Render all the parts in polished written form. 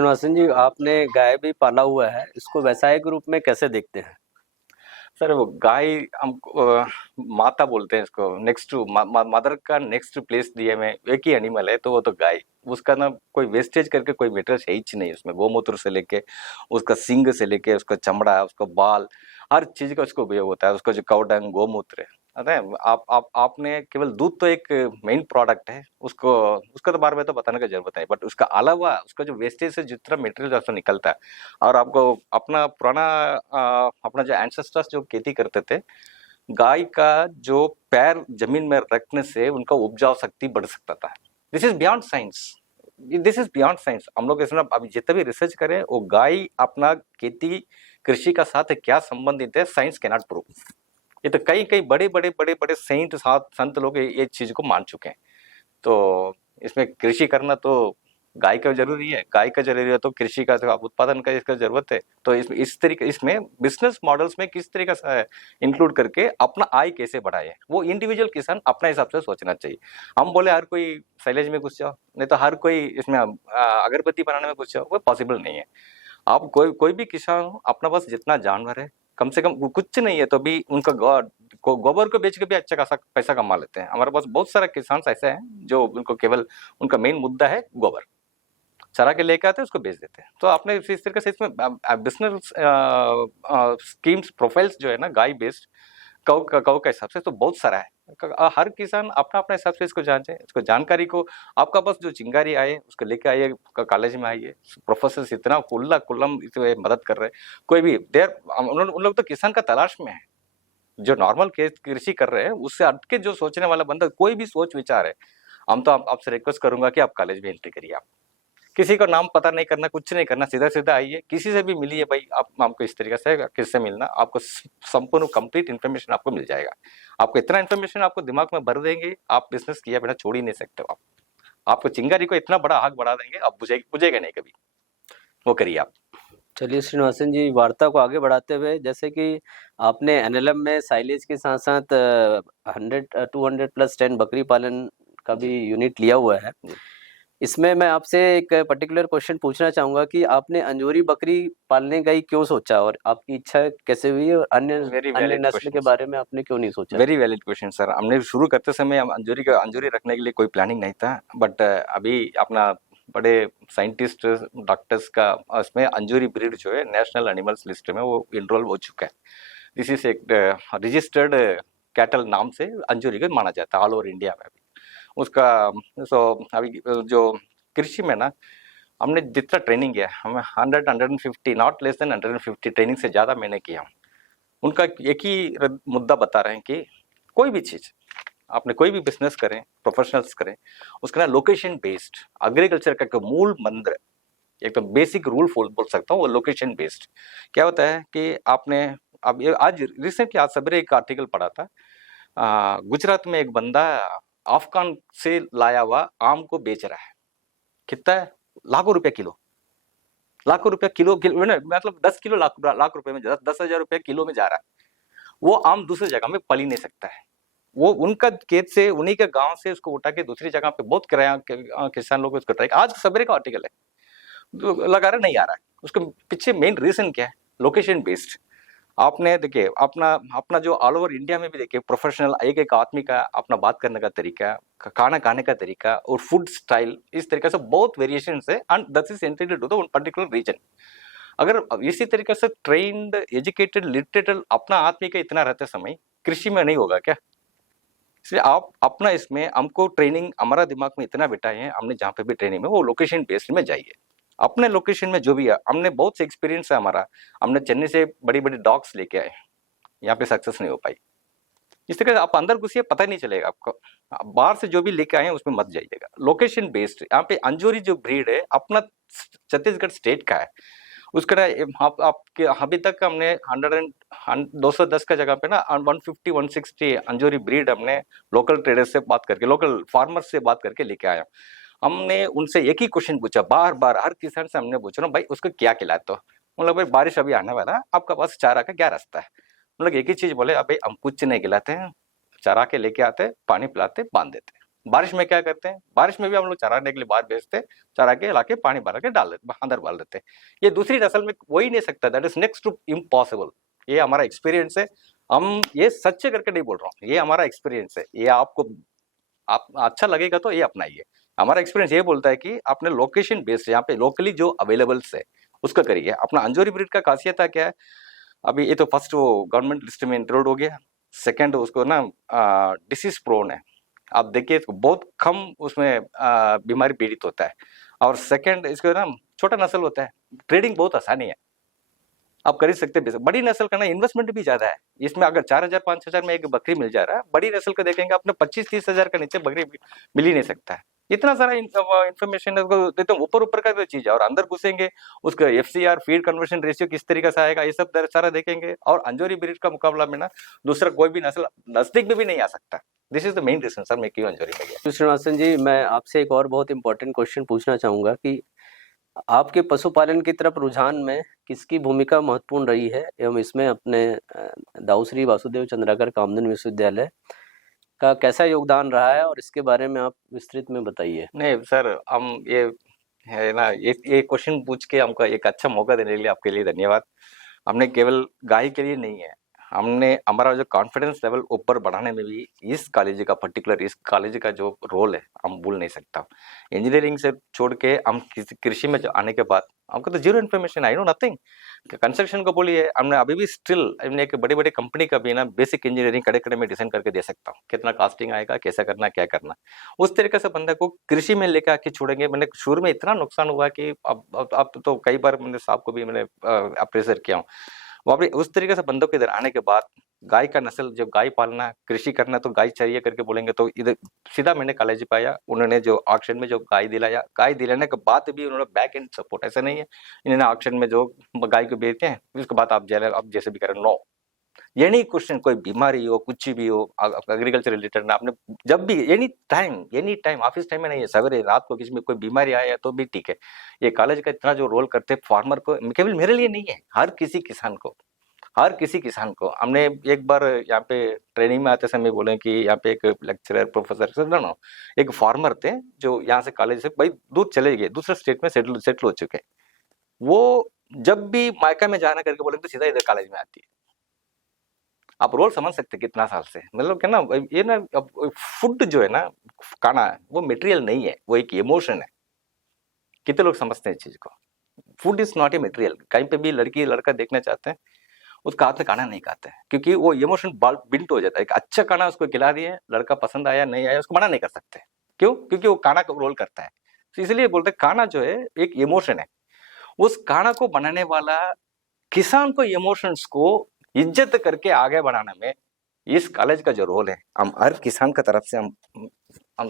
श्रीनिवासन जी, आपने गाय भी पाला हुआ है, इसको व्यवसायिक रूप में कैसे देखते हैं? सर वो गाय हम माता बोलते हैं इसको, नेक्स्ट टू मदर का नेक्स्ट प्लेस दिए में एक ही एनिमल है तो वो तो गाय। उसका ना कोई वेस्टेज करके कोई मटेरियल है ही नहीं उसमें। गोमूत्र से लेके उसका सींग से लेके उसका चमड़ा, उसका बाल, हर चीज का उसको उपयोग होता है। उसका जो काऊ डंग गोमूत्र है, अरे आपने केवल दूध तो एक मेन प्रोडक्ट है, उसको उसका तो बारे में तो बताने की जरूरत है, बट उसका अलावा उसका जो वेस्टेज से जितना मटेरियल उसमें निकलता है। और आपको अपना पुराना अपना जो एंसेस्टर्स जो खेती करते थे, गाय का जो पैर जमीन में रखने से उनका उपजाऊ शक्ति बढ़ सकता था। This is beyond science, this is beyond science. हम लोग इसमें अभी जितना भी रिसर्च करें, वो गाय अपना खेती कृषि का साथ क्या संबंधित है, साइंस कैनॉट प्रूव। ये तो कई कई बड़े बड़े बड़े बड़े सेंट साथ संत लोग ये चीज को मान चुके हैं। तो इसमें कृषि करना तो गाय का जरूरी है, गाय का जरूरी है तो कृषि का तो उत्पादन का इसका जरूरत है। तो इस तरीके इसमें बिजनेस मॉडल्स में किस तरीके से इंक्लूड करके अपना आय कैसे बढ़ाए, वो इंडिविजुअल किसान अपने हिसाब से सोचना चाहिए। हम बोले हर कोई साइलेज में घुस जाओ, नहीं तो हर कोई इसमें अगरबत्ती बनाने में घुस जाओ, वो पॉसिबल नहीं है। आप कोई भी किसान हो, अपना पास जितना जानवर है, कम से कम कुछ नहीं है तो भी उनका गोबर को बेच के भी अच्छा खासा पैसा कमा लेते हैं। हमारे पास बहुत सारे किसान ऐसे हैं जो उनको केवल उनका मेन मुद्दा है गोबर, चरा के लेके आते हैं, उसको बेच देते हैं। तो आपने इस तरीके से इसमें बिजनेस स्कीम्स प्रोफाइल्स जो है ना गाय बेस्ड कौ का हिसाब से तो बहुत सारा है। हर किसान अपना अपने हिसाब से इसको जांचे, इसको जानकारी को आपका बस जो चिंगारी आए उसको लेके आइए, कॉलेज में आइए, प्रोफेसर इतना कुल्ला कुल्लम इसमें मदद कर रहे हैं। कोई भी देर उन लोग तो किसान का तलाश में है। जो नॉर्मल कृषि कर रहे हैं उससे हटके जो सोचने वाला बंदा कोई भी सोच विचार है, हम तो आपसे रिक्वेस्ट करूंगा कि आप कॉलेज में एंट्री करिए। आप किसी को नाम पता नहीं करना, कुछ नहीं करना, सीधा सीधा आइए, किसी से भी मिलिए भाई। आप आपको इस तरीके से किससे मिलना, आपको संपूर्ण कंप्लीट इन्फॉर्मेशन आपको मिल जाएगा। आपको इतना इन्फॉर्मेशन आपको दिमाग में भर देंगे, आप बिजनेस किया बिना छोड़ ही नहीं सकते हो। आपको चिंगारी को इतना बड़ा आग बढ़ा देंगे, आप बुझेगा नहीं कभी। वो करिए आप। चलिए श्रीनिवासन जी, वार्ता को आगे बढ़ाते हुए, जैसे कि आपने एनएलएम में साइलेज के साथ साथ 200+10 बकरी पालन का भी यूनिट लिया हुआ है। इसमें मैं आपसे एक पर्टिकुलर क्वेश्चन पूछना चाहूंगा कि आपने अंजोरी बकरी पालने का ही क्यों सोचा, और आपकी इच्छा कैसे हुई, और अन्य नस्ल के बारे में आपने क्यों नहीं सोचा? Very valid question sir. हमने शुरू करते समय अंजोरी रखने के लिए कोई प्लानिंग नहीं था, बट अभी अपना बड़े साइंटिस्ट डॉक्टर्स का उसमें अंजोरी ब्रीड जो है नेशनल एनिमल्स लिस्ट में वो इनरोल हो चुका है। दिस इज एक रजिस्टर्ड कैटल नाम से अंजोरी को माना जाता है ऑल ओवर इंडिया में अभी उसका। सो अभी जो कृषि में ना हमने जितना ट्रेनिंग किया, हमें 150 नॉट लेस देन 150 ट्रेनिंग से ज़्यादा मैंने किया। उनका एक ही मुद्दा बता रहे हैं कि कोई भी चीज़ आपने कोई भी बिजनेस करें, प्रोफेशनल्स करें, उसका ना लोकेशन बेस्ड एग्रीकल्चर का मूल मंत्र, एक तो बेसिक रूल बोल सकता हूँ, वो लोकेशन बेस्ड। क्या होता है कि आपने अब ये आज रिसेंटली आज सवेरे एक आर्टिकल पढ़ा था, गुजरात में एक बंदा अफगान से लाया हुआ आम को बेच रहा है। कितना है? लाखों रुपए किलो, लाखों रुपए किलो, मतलब 10 किलो लाख रुपए में, 10,000 रुपए किलो में जा रहा है। वो आम दूसरी जगह में पल ही नहीं सकता है। वो उनका खेत से, उन्हीं के गांव से उसको उठा के दूसरी जगह पे बहुत किराया किसान लोग उसको ट्राई, आज सवेरे का आर्टिकल है, लगा रहा नहीं आ रहा है। उसके पीछे मेन रीजन क्या है? Location based. आपने देखिए अपना अपना जो ऑल ओवर इंडिया में भी देखिए प्रोफेशनल एक एक आदमी का अपना बात करने का तरीका, खाना खाने का तरीका और फूड स्टाइल, इस तरीके से बहुत वेरिएशन है and that is concentrated to the one particular region. अगर इसी तरीके से ट्रेन्ड एजुकेटेड लिटरेटेड अपना आदमी का इतना रहते समय कृषि में नहीं होगा क्या? इसलिए आप अपना इसमें हमको ट्रेनिंग हमारा दिमाग में इतना बिठाए हैं, हमने जहाँ पे भी ट्रेनिंग में वो लोकेशन बेस्ड में जाइए। अपने लोकेशन में जो भी है, हमने बहुत से एक्सपीरियंस है हमारा। हमने चेन्नई से बड़ी बड़ी डॉग्स लेके आए, यहाँ पे सक्सेस नहीं हो पाई। इस तरह से आप अंदर घुसिए, पता ही नहीं चलेगा आपको। आप बाहर से जो भी लेके आए हैं उसमें मत जाइएगा। लोकेशन बेस्ड यहाँ पे अंजोरी जो ब्रीड है अपना छत्तीसगढ़ स्टेट का है। उसका ना आपके अभी तक हमने 210 का जगह पे ना 150-160 अंजोरी ब्रीड हमने लोकल ट्रेडर्स से बात करके, लोकल फार्मर्स से बात करके लेके आया। हमने उनसे एक ही क्वेश्चन पूछा, बार बार हर किसान से हमने पूछा ना, भाई उसको क्या खिलाते हो? मतलब भाई बारिश अभी आने वाला है, आपका पास चारा का क्या रास्ता है? मतलब एक ही चीज बोले, अभी हम कुछ नहीं खिलाते हैं, चरा के लेके आते, पानी पिलाते, बांध देते, बारिश में क्या करते हैं, बारिश में भी हम लोग चराने के लिए बाहर भेजते हैं, चरा के लाके पानी भरा के डाल देते, अंदर डाल देते हैं। ये दूसरी नस्ल में हो ही नहीं सकता, that is next to impossible. ये हमारा एक्सपीरियंस है, हम ये सच्चे करके नहीं बोल रहा हूँ, ये हमारा एक्सपीरियंस है। ये आपको आप अच्छा लगेगा तो ये अपनाइए। हमारा एक्सपीरियंस ये बोलता है कि अपने लोकेशन बेस्ड, यहाँ पे लोकली जो अवेलेबल्स है उसका करिए। अपना अंजोरी ब्रीड का खासियत क्या है, अभी ये तो फर्स्ट वो गवर्नमेंट लिस्ट में इंक्लूड हो गया, सेकंड उसको ना डिसीज प्रोन है, आप देखिए इसको बहुत कम उसमें बीमारी पीड़ित होता है, और सेकंड इसको ना छोटा नस्ल होता है, ट्रेडिंग बहुत आसानी है, आप कर ही सकते हैं। बड़ी नस्ल का ना इन्वेस्टमेंट भी ज्यादा है, इसमें अगर 4,000 5,000 में एक बकरी मिल जा रहा है, बड़ी नस्ल का देखेंगे आपने 25-30 हजार का नीचे बकरी मिल ही नहीं सकता है। इतना सारा इन्फॉर्मेशन देते हैं, ऊपर ऊपर का तो चीज है, और अंदर घुसेंगे उसका FCR फीड कन्वर्शन रेशियो किस तरीके से आएगा, ये सब सारा देखेंगे। और अंजोरी ब्रीड का मुकाबला में ना दूसरा कोई भी नस्ल नजदीक में भी नहीं आ सकता। This is the main reason sir मैं क्यों अंजोरी में गया। श्रीनिवासन जी, मैं आपसे एक और बहुत इंपॉर्टेंट क्वेश्चन पूछना चाहूँगा कि आपके पशुपालन की तरफ रुझान में किसकी भूमिका महत्वपूर्ण रही है, एवं इसमें अपने दाऊ श्री वासुदेव चंद्राकर कामधेनु विश्वविद्यालय का कैसा योगदान रहा है, और इसके बारे में आप विस्तृत में बताइए। नहीं सर, हम ये है ना, ये क्वेश्चन पूछ के हमको एक अच्छा मौका देने के लिए आपके लिए धन्यवाद। हमने केवल गाय के लिए नहीं है, हमने हमारा जो कॉन्फिडेंस लेवल ऊपर बढ़ाने में भी इस कॉलेज का पर्टिकुलर, इस कॉलेज का जो रोल है हम भूल नहीं सकता। इंजीनियरिंग से छोड़ के हम कृषि में आने के बाद हमको तो zero information, I know nothing. Construction को बोलिए, हमने अभी भी स्टिल हमने एक बड़ी बड़ी कंपनी का भी ना बेसिक इंजीनियरिंग कड़े कड़े में डिजाइन करके दे सकता हूँ, कितना कास्टिंग आएगा, कैसा करना, क्या करना। उस तरीके से बंदे को कृषि में लेकर आके छोड़ेंगे। मैंने शुरू में इतना नुकसान हुआ कि अब तो कई बार मैंने साहब को भी मैंने अप्रेजर किया हूँ। वापस उस तरीके से बंदों के इधर आने के बाद गाय का नस्ल, जब गाय पालना कृषि करना तो गाय चाहिए करके बोलेंगे, तो इधर सीधा मैंने कॉलेज पाया। उन्होंने जो ऑक्शन में जो गाय दिलाया, गाय दिलाने के बाद भी उन्होंने बैक एंड सपोर्ट, ऐसा नहीं है इन्होंने ऑक्शन में जो गाय को बेचते हैं उसके बाद आप जैसे भी करें, नो। ये नहीं क्वेश्चन, कोई बीमारी हो कुछ भी हो एग्रीकल्चर रिलेटेड ना, आपने जब भी एनी टाइम ऑफिस टाइम में नहीं है, सवेरे रात को किसी में कोई बीमारी आया तो भी ठीक है। ये कॉलेज का इतना जो रोल करते हैं फार्मर को, केवल मेरे लिए नहीं है, हर किसी किसान को हमने एक बार यहाँ पे ट्रेनिंग में आते समय बोले कि यहाँ पे एक लेक्चरर प्रोफेसर ना एक फार्मर थे जो यहाँ से कॉलेज से भाई दूर चले गए, दूसरे स्टेट में सेटल हो चुके। वो जब भी मायका में जाना करके बोले तो सीधा इधर कॉलेज में आती है। आप रोल समझ सकते हैं कितना साल से, मतलब क्या ना, ये ना फूड जो है ना, खाना वो मटेरियल नहीं है, वो एक इमोशन है। कितने लोग समझते हैं इस चीज को। Food is not a material. कहीं पे भी लड़की लड़का देखना चाहते हैं, उसका हाथ में खाना नहीं खाते हैं, क्योंकि वो इमोशन बिल्ट हो जाता है। एक अच्छा खाना उसको खिला दिए, लड़का पसंद आया नहीं आया उसको मना नहीं कर सकते। क्यों? क्योंकि वो खाना का रोल करता है। तो इसलिए बोलते हैं खाना जो है एक इमोशन है। उस खाना को बनाने वाला किसान को इमोशंस को इज्जत करके आगे बढ़ाने में इस कॉलेज का जो रोल है, हम हर किसान का तरफ से हम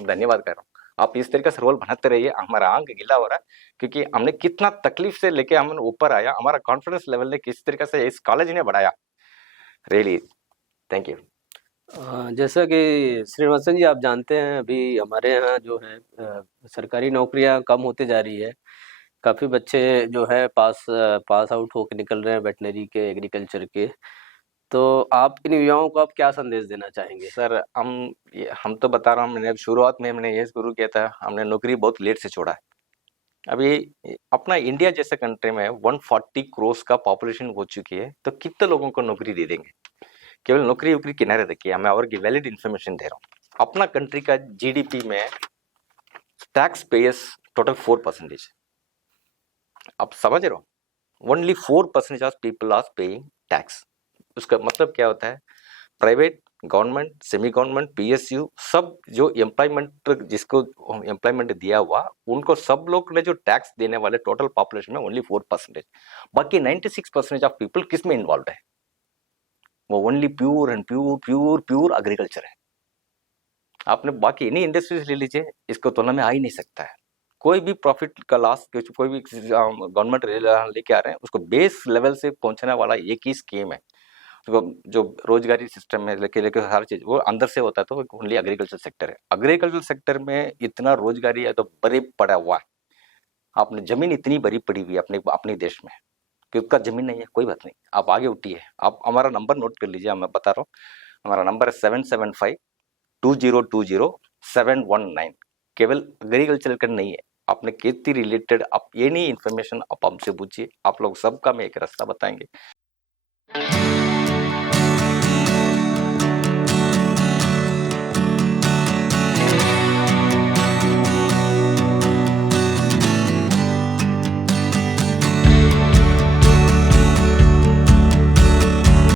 धन्यवाद कर रहा हूँ। आप इस तरीके से रोल बनाते रहिए, हमारा आंख गीला हो रहा है क्योंकि हमने कितना तकलीफ से लेके हम ऊपर आया, हमारा कॉन्फिडेंस लेवल ने किस तरीके से इस कॉलेज ने बढ़ाया। Really thank you. जैसा कि श्रीनिवासन जी आप जानते हैं, अभी हमारे यहाँ जो है सरकारी नौकरियां कम होते जा रही है। काफ़ी बच्चे जो है पास आउट होकर निकल रहे हैं वेटनरी के, एग्रीकल्चर के। तो आप इन युवाओं को आप क्या संदेश देना चाहेंगे? सर हम तो बता रहा हूँ, मैंने शुरुआत में मैंने ये शुरू किया था, हमने नौकरी बहुत लेट से छोड़ा है। अभी अपना इंडिया जैसे कंट्री में 140 करोड़ का पॉपुलेशन हो चुकी है, तो कितने लोगों को नौकरी दे देंगे। केवल नौकरी वोकरी किनारे रखिए, मैं और की वैलिड इन्फॉर्मेशन दे रहा हूँ। अपना कंट्री का GDP में टैक्स पेयर्स टोटल 4%। आप समझ रहे हो, only 4% of people are paying tax. उसका मतलब क्या होता है, private, government, semi government, PSU सब जो एम्प्लॉयमेंट, जिसको एम्प्लॉयमेंट दिया हुआ उनको सब लोग ने जो टैक्स देने वाले टोटल पॉपुलेशन में ओनली 4%। बाकी 96% ऑफ पीपल किस में इन्वॉल्व है, वो only pure and pure agriculture है। आपने बाकी एनी इंडस्ट्रीज ले लीजिए, इसको तुलना में आ ही नहीं सकता है। कोई भी प्रॉफिट का लॉस कोई भी गवर्नमेंट लेके आ रहे हैं, उसको बेस लेवल से पहुंचने वाला एक ही स्कीम है। तो जो रोजगारी सिस्टम में लेके हर चीज वो अंदर से होता है, तो ओनली एग्रीकल्चर सेक्टर है। एग्रीकल्चर सेक्टर में इतना रोजगारी है तो बड़े पड़ा हुआ है। आपने जमीन इतनी बड़ी पड़ी हुई है अपने देश में कि उसका जमीन नहीं है, कोई बात नहीं, आप आगे उठिए। आप हमारा नंबर नोट कर लीजिए, मैं बता रहा हूँ, हमारा नंबर है 775-2020-100। 719। केवल एग्रीकल्चर का नहीं है, आपने खेती रिलेटेड आप एनी इन्फॉर्मेशन आप हमसे पूछिए, आप लोग सबका मैं एक रास्ता बताएंगे।